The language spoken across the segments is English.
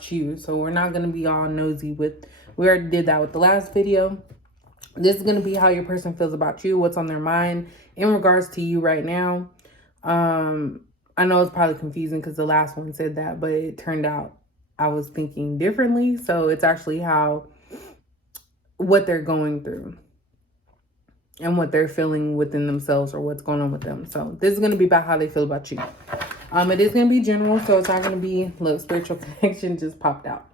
about you. So we're not going to be all nosy with, we already did that with the last video. This is going to be how your person feels about you, what's on their mind in regards to you right now. I know it's probably confusing because the last one said that, but it turned out I was thinking differently. So it's actually what they're going through and what they're feeling within themselves or what's going on with them. So this is going to be about how they feel about you. It is going to be general, so it's not going to be, look, spiritual connection just popped out.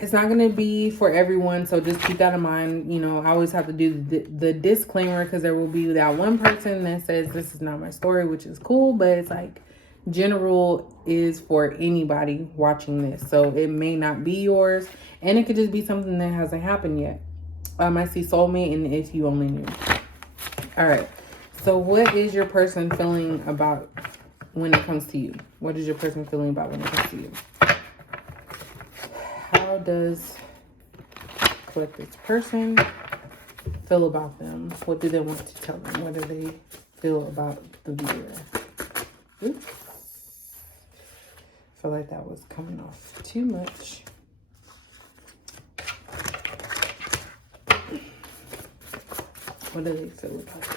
It's not going to be for everyone, so just keep that in mind. You know, I always have to do the disclaimer because there will be that one person that says this is not my story, which is cool, but it's like general is for anybody watching this. So it may not be yours, and it could just be something that hasn't happened yet. I see soulmate and if you only knew. All right. So what is your person feeling about when it comes to you? What is your person feeling about when it comes to you? How does this person feel about them? What do they want to tell them? What do they feel about the viewer? Oops. I feel like that was coming off too much. What do they feel about you?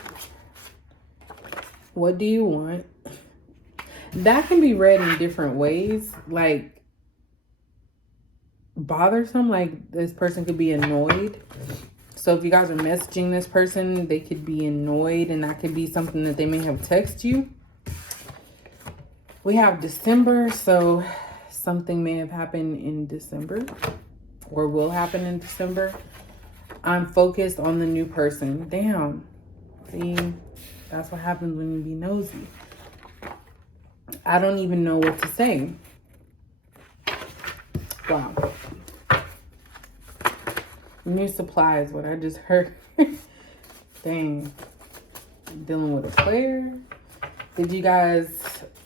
What do you want? That can be read in different ways. Like bothersome, like this person could be annoyed. So if you guys are messaging this person, they could be annoyed, and that could be something that they may have texted you. We have December, so something may have happened in December or will happen in December. I'm focused on the new person. Damn. See, that's what happens when you be nosy. I don't even know what to say. Wow. New supply is what I just heard. Dang. Dealing with a player. Did you guys,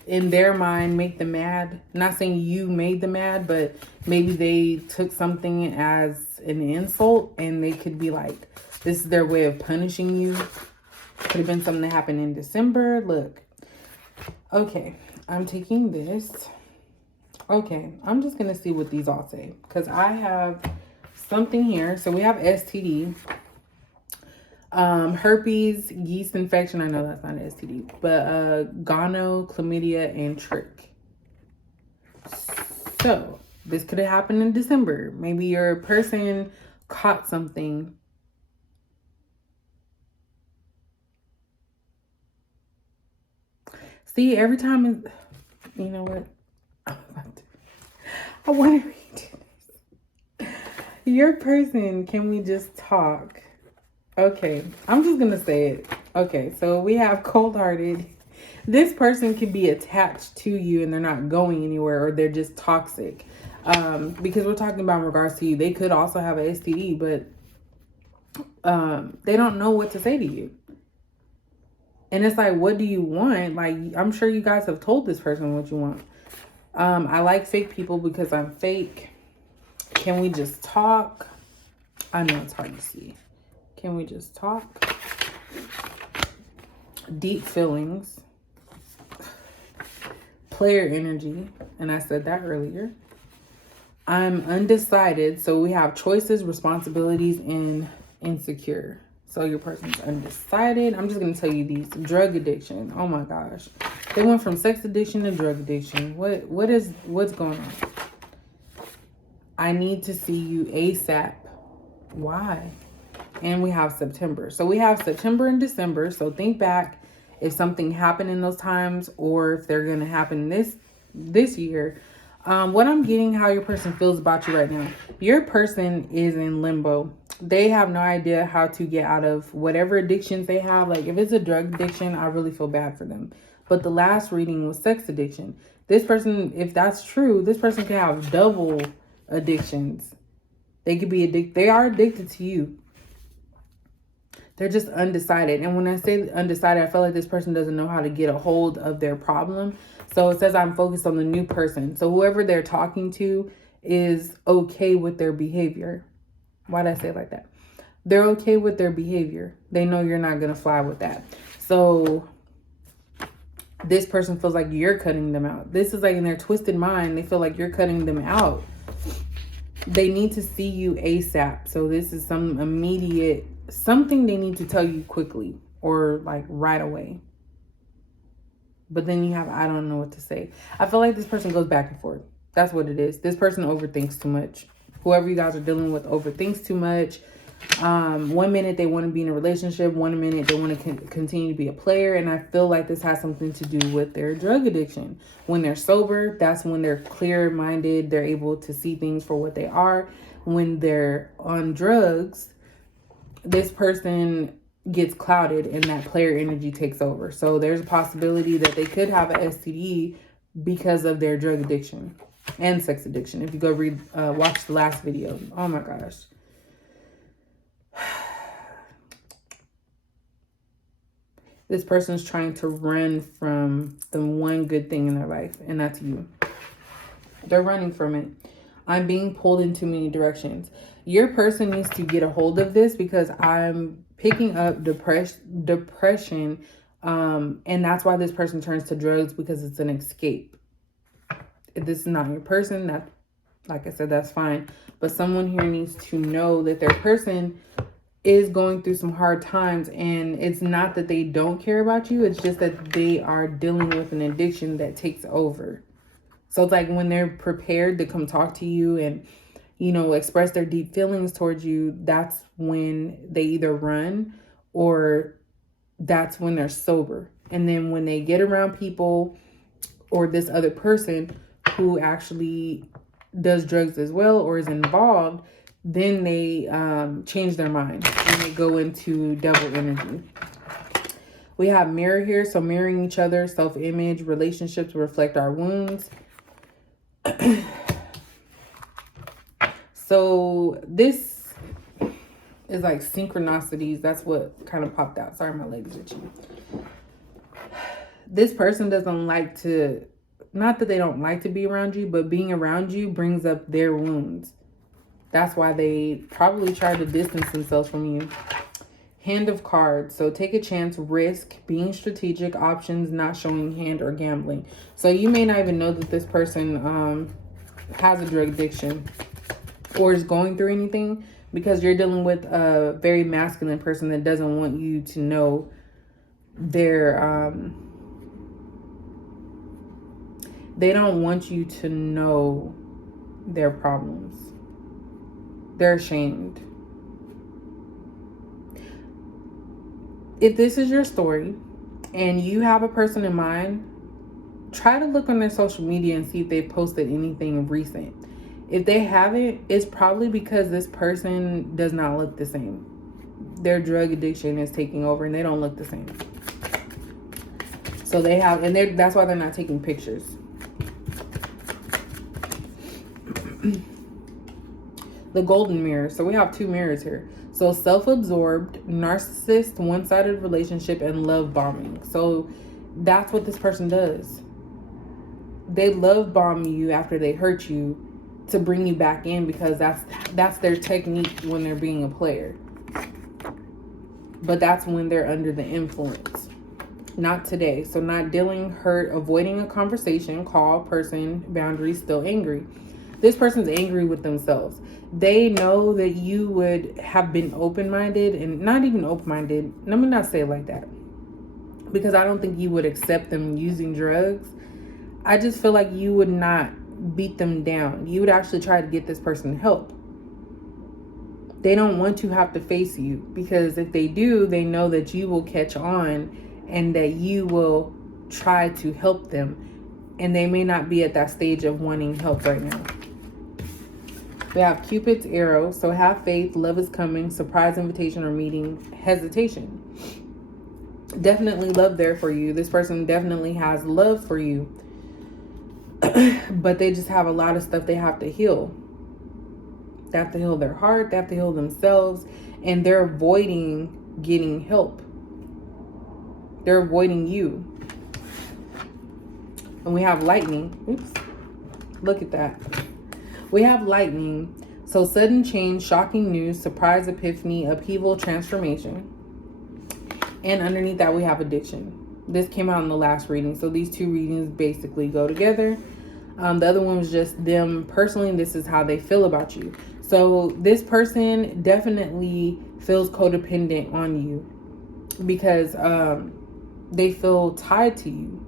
in their mind, make them mad? Not saying you made them mad, but maybe they took something as an insult and they could be like, this is their way of punishing you. Could have been something that happened in December. Look. Okay. I'm taking this. Okay. I'm just going to see what these all say. Because I have something here. So we have STD. Herpes, yeast infection. I know that's not an STD. But gono, chlamydia, and trick. So this could have happened in December. Maybe your person caught something. See, every time, you know what? I want to read this. Your person, can we just talk? Okay, I'm just going to say it. Okay, so we have cold-hearted. This person could be attached to you and they're not going anywhere, or they're just toxic. Because we're talking about in regards to you. They could also have an STD, but they don't know what to say to you. And it's like, what do you want? Like, I'm sure you guys have told this person what you want. I like fake people because I'm fake. Can we just talk? I know it's hard to see. Can we just talk? Deep feelings. Player energy. And I said that earlier. I'm undecided. So we have choices, responsibilities, and insecure. So your person's undecided. I'm just going to tell you these. Drug addiction. Oh my gosh. They went from sex addiction to drug addiction. What's going on? I need to see you ASAP. Why? And we have September. So we have September and December. So think back if something happened in those times or if they're going to happen this year. What I'm getting, how your person feels about you right now. Your person is in limbo. They have no idea how to get out of whatever addictions they have. Like if it's a drug addiction, I really feel bad for them. But the last reading was sex addiction. This person, if that's true, this person can have double addictions. They could be addicted. They are addicted to you. They're just undecided. And when I say undecided, I feel like this person doesn't know how to get a hold of their problem. So it says I'm focused on the new person. So whoever they're talking to is okay with their behavior. Why did I say it like that? They're okay with their behavior. They know you're not going to fly with that. So this person feels like you're cutting them out. This is like in their twisted mind, they feel like you're cutting them out. They need to see you ASAP. So this is some immediate, something they need to tell you quickly or like right away. But then you have, I don't know what to say. I feel like this person goes back and forth. That's what it is. This person overthinks too much. Whoever you guys are dealing with overthinks too much. 1 minute they want to be in a relationship, 1 minute they want to continue to be a player. And I feel like this has something to do with their drug addiction. When they're sober, that's when they're clear-minded. They're able to see things for what they are. When they're on drugs, this person gets clouded and that player energy takes over. So there's a possibility that they could have an STD because of their drug addiction and sex addiction. If you go watch the last video. Oh my gosh. This person is trying to run from the one good thing in their life, and that's you. They're running from it. I'm being pulled in too many directions. Your person needs to get a hold of this, because I'm picking up depression. And that's why this person turns to drugs, because it's an escape. If this is not your person, that, like I said, that's fine. But someone here needs to know that their person is going through some hard times, and it's not that they don't care about you. It's just that they are dealing with an addiction that takes over. So it's like when they're prepared to come talk to you and, you know, express their deep feelings towards you, that's when they either run or that's when they're sober. And then when they get around people or this other person who actually does drugs as well or is involved, then they change their mind and they go into devil energy. We have mirror here. So mirroring each other, self-image, relationships reflect our wounds. So this is like synchronicities. That's what kind of popped out. Sorry, my legs are itching. This person doesn't like to, not that they don't like to be around you, but being around you brings up their wounds. That's why they probably try to distance themselves from you. Hand of cards. So take a chance, risk, being strategic, options, not showing hand, or gambling. So you may not even know that this person has a drug addiction or is going through anything, because you're dealing with a very masculine person that doesn't want you to know their they don't want you to know their problems. They're ashamed. If this is your story and you have a person in mind, try to look on their social media and see if they've posted anything recent. If they haven't, it's probably because this person does not look the same. Their drug addiction is taking over and they don't look the same. So they have, and that's why they're not taking pictures. The golden mirror. So we have two mirrors here. So self-absorbed, narcissist, one-sided relationship, and love bombing. So that's what this person does. They love bomb you after they hurt you to bring you back in, because that's their technique when they're being a player. But that's when they're under the influence. Not today. So not dealing, hurt, avoiding a conversation, call, person, boundaries, still angry. This person's angry with themselves. They know that you would have been open-minded, and not even open-minded. Let me not say it like that, because I don't think you would accept them using drugs. I just feel like you would not beat them down. You would actually try to get this person help. They don't want to have to face you, because if they do, they know that you will catch on and that you will try to help them. And they may not be at that stage of wanting help right now. We have Cupid's arrow. So have faith, love is coming, surprise invitation or meeting, hesitation. Definitely love there for you. This person definitely has love for you. But they just have a lot of stuff they have to heal. They have to heal their heart. They have to heal themselves. And they're avoiding getting help. They're avoiding you. And we have lightning. Oops. Look at that. We have lightning. So sudden change, shocking news, surprise epiphany, upheaval, transformation. And underneath that we have addiction. This came out in the last reading. So these two readings basically go together. The other one was just them personally, and this is how they feel about you. So this person definitely feels codependent on you because they feel tied to you.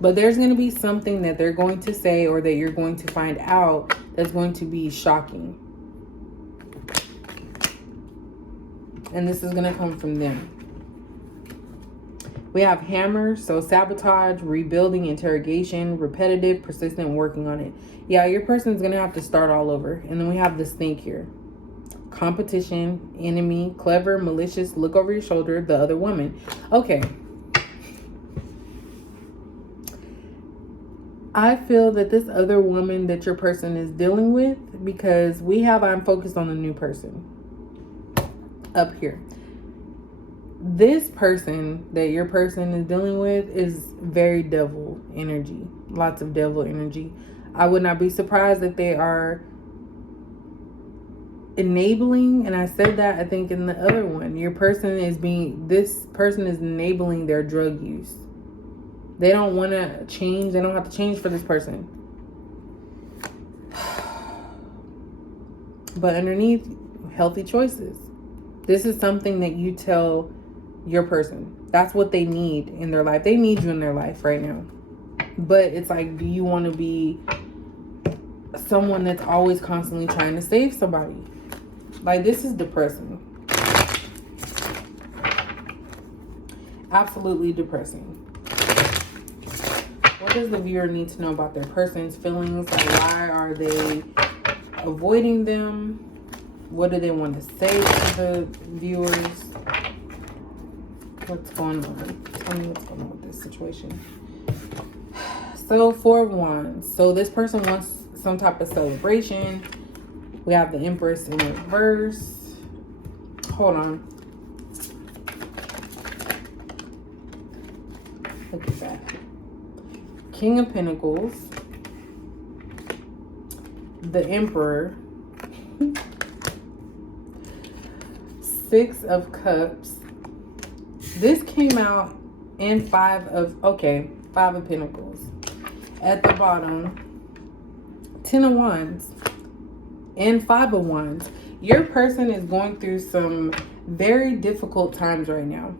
But there's going to be something that they're going to say or that you're going to find out that's going to be shocking. And this is going to come from them. We have hammer, so sabotage, rebuilding, interrogation, repetitive, persistent, working on it. Yeah, your person's going to have to start all over. And then we have this think here. Competition, enemy, clever, malicious, look over your shoulder, the other woman. Okay. I feel that this other woman that your person is dealing with, because I'm focused on the new person up here. This person that your person is dealing with is very devil energy. Lots of devil energy. I would not be surprised if they are enabling, and I said that I think in the other one. This person is enabling their drug use. They don't want to change. They don't have to change for this person. But underneath, healthy choices. This is something that you tell your person. That's what they need in their life. They need you in their life right now. But it's like, do you want to be someone that's always constantly trying to save somebody? Like, this is depressing. Absolutely depressing. What does the viewer need to know about their person's feelings? Like, why are they avoiding them? What do they want to say to the viewers? What's going on? Tell me what's going on with this situation. So, 4 of Wands. So, this person wants some type of celebration. We have the Empress in reverse. Hold on. Look at that. King of Pentacles, the Emperor, 6 of Cups. This came out in 5 of Pentacles. At the bottom, 10 of Wands and 5 of Wands. Your person is going through some very difficult times right now.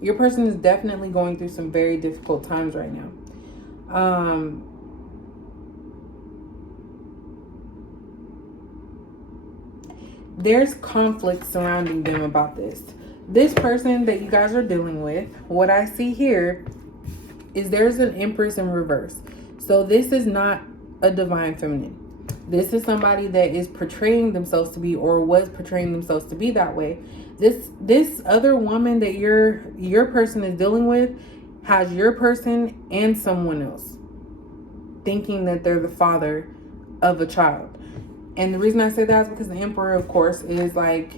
Your person is definitely going through some very difficult times right now. There's conflict surrounding them about this. This person that you guys are dealing with, what I see here is there's an Empress in reverse. So this is not a divine feminine. This is somebody that is portraying themselves to be, or was portraying themselves to be that way. This other woman that your person is dealing with has your person and someone else thinking that they're the father of a child. And the reason I say that is because the Emperor, of course, is like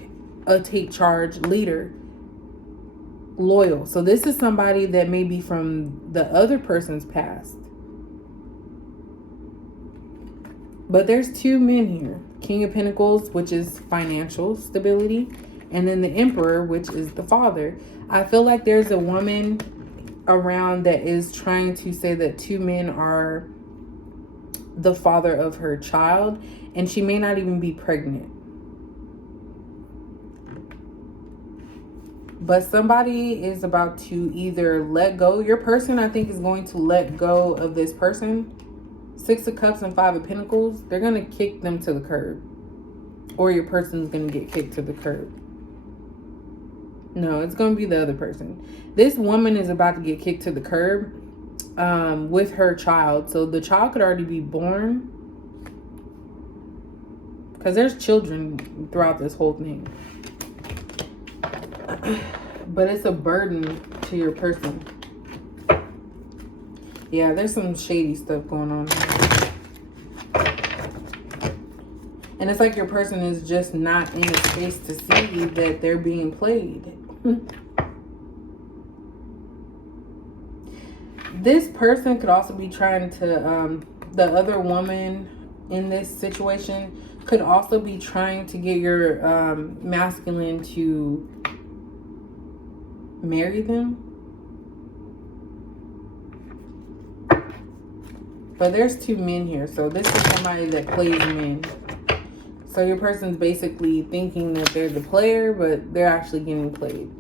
a take charge leader, loyal. So this is somebody that may be from the other person's past. But there's 2 men here. King of Pentacles, which is financial stability. And then the Emperor, which is the father. I feel like there's a woman around that is trying to say that 2 men are the father of her child. And she may not even be pregnant. But somebody is about to either let go. Your person, I think, is going to let go of this person. 6 of Cups and 5 of Pentacles. They're going to kick them to the curb. Or your person's going to get kicked to the curb. No, it's going to be the other person. This woman is about to get kicked to the curb with her child. So the child could already be born. Because there's children throughout this whole thing. But it's a burden to your person. Yeah, there's some shady stuff going on here. And it's like your person is just not in a space to see that they're being played. This person could also be trying to, the other woman in this situation could also be trying to get your masculine to marry them. But there's two men here. So this is somebody that plays men. So your person's basically thinking that they're the player, but they're actually getting played.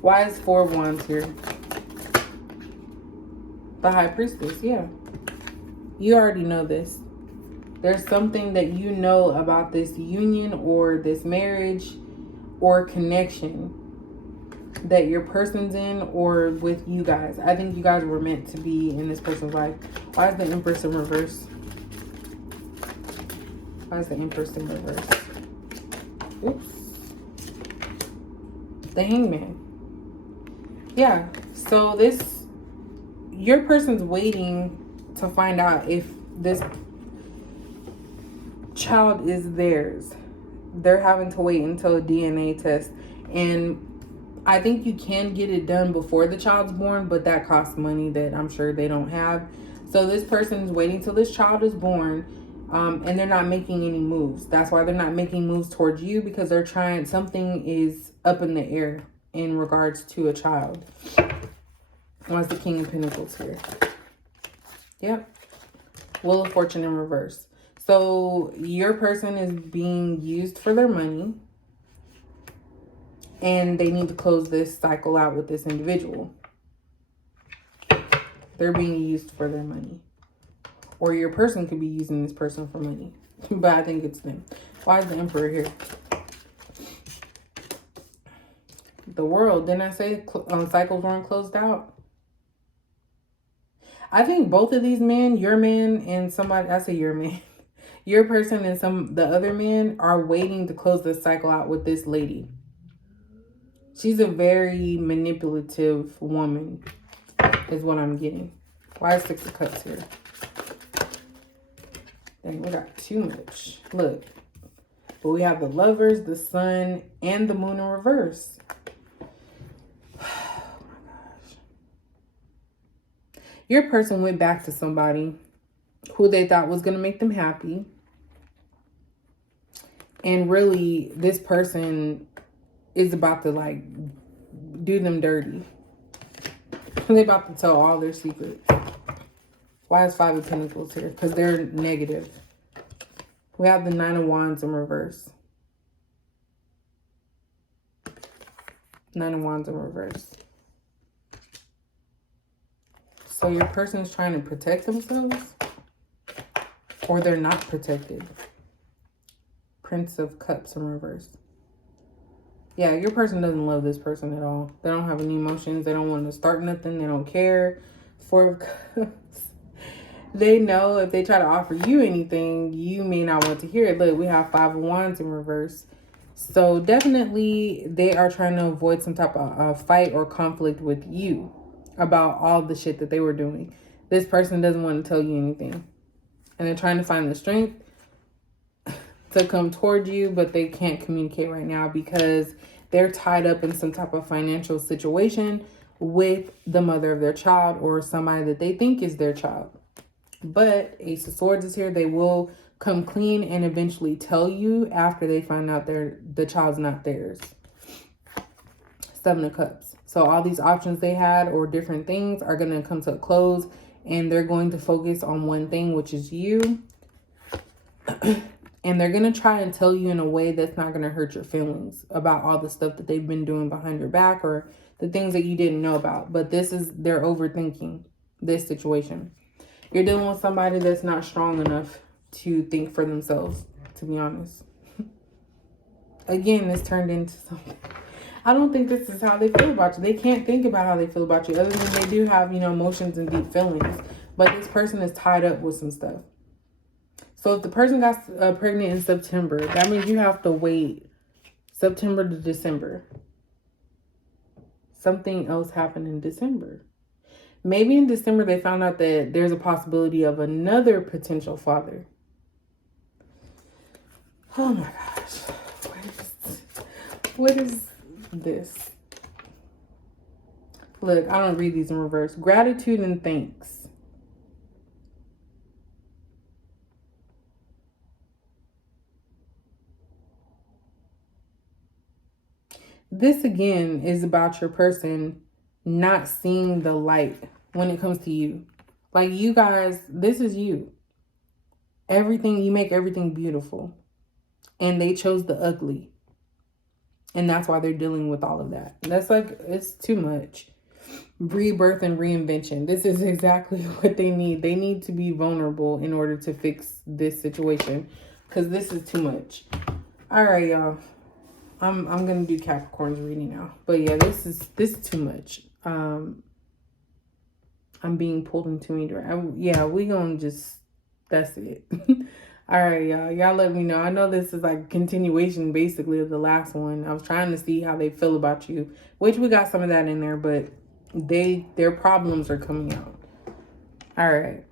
Why is 4 of Wands here? The High Priestess, yeah. You already know this. There's something that you know about this union or this marriage or connection that your person's in or with you guys. I think you guys were meant to be in this person's life. Why is the Empress in reverse? Why is the Empress in reverse? Oops. The Hangman. Yeah. So your person's waiting to find out if this child is theirs. They're having to wait until a DNA test. And I think you can get it done before the child's born, but that costs money that I'm sure they don't have. So this person is waiting till this child is born, and they're not making any moves. That's why they're not making moves towards you, because they're trying, something is up in the air in regards to a child. Why's the King of Pentacles here? Yep. Wheel of Fortune in reverse. So your person is being used for their money, and they need to close this cycle out with this individual. They're being used for their money. Or your person could be using this person for money. But I think it's them. Why is the Emperor here? The World. Didn't I say cycles weren't closed out? I think both of these men, your man and somebody, I say your man, your person and the other men are waiting to close this cycle out with this lady. She's a very manipulative woman, is what I'm getting. Why is 6 of Cups here? Dang, we got too much. Look. But we have the Lovers, the Sun, and the Moon in reverse. Oh my gosh. Your person went back to somebody who they thought was going to make them happy. And really, this person is about to, like, do them dirty. They're about to tell all their secrets. Why is 5 of Pentacles here? Because they're negative. We have the 9 of Wands in reverse. 9 of Wands in reverse. So your person is trying to protect themselves, or they're not protected. Prince of Cups in reverse. Yeah, your person doesn't love this person at all. They don't have any emotions. They don't want to start nothing. They don't care. 4 of Cups. They know if they try to offer you anything, you may not want to hear it. Look, we have 5 of Wands in reverse. So definitely they are trying to avoid some type of fight or conflict with you about all the shit that they were doing. This person doesn't want to tell you anything. And they're trying to find the strength to come toward you, but they can't communicate right now because they're tied up in some type of financial situation with the mother of their child or somebody that they think is their child. But Ace of Swords is here. They will come clean and eventually tell you after they find out the child's not theirs. 7 of Cups. So all these options they had or different things are going to come to a close, and they're going to focus on one thing, which is you. And they're going to try and tell you in a way that's not going to hurt your feelings about all the stuff that they've been doing behind your back or the things that you didn't know about. But they're overthinking this situation. You're dealing with somebody that's not strong enough to think for themselves, to be honest. Again, this turned into something. I don't think this is how they feel about you. They can't think about how they feel about you, other than they do have, emotions and deep feelings. But this person is tied up with some stuff. So if the person got pregnant in September, that means you have to wait September to December. Something else happened in December. Maybe in December they found out that there's a possibility of another potential father. Oh my gosh. What is this? Look, I don't read these in reverse. Gratitude and thanks. this again is about your person not seeing the light when it comes to you. Like, you guys, this is you. Everything, you make everything beautiful. And they chose the ugly. And that's why they're dealing with all of that. That's like, it's too much. Rebirth and reinvention. This is exactly what they need. They need to be vulnerable in order to fix this situation. Because this is too much. All right, y'all. I'm gonna do Capricorn's reading now. But yeah, this is too much. I'm being pulled in too many directions. Yeah, we gonna just, that's it. All right, y'all. Y'all let me know. I know this is like continuation basically of the last one. I was trying to see how they feel about you, which we got some of that in there, but their problems are coming out. All right.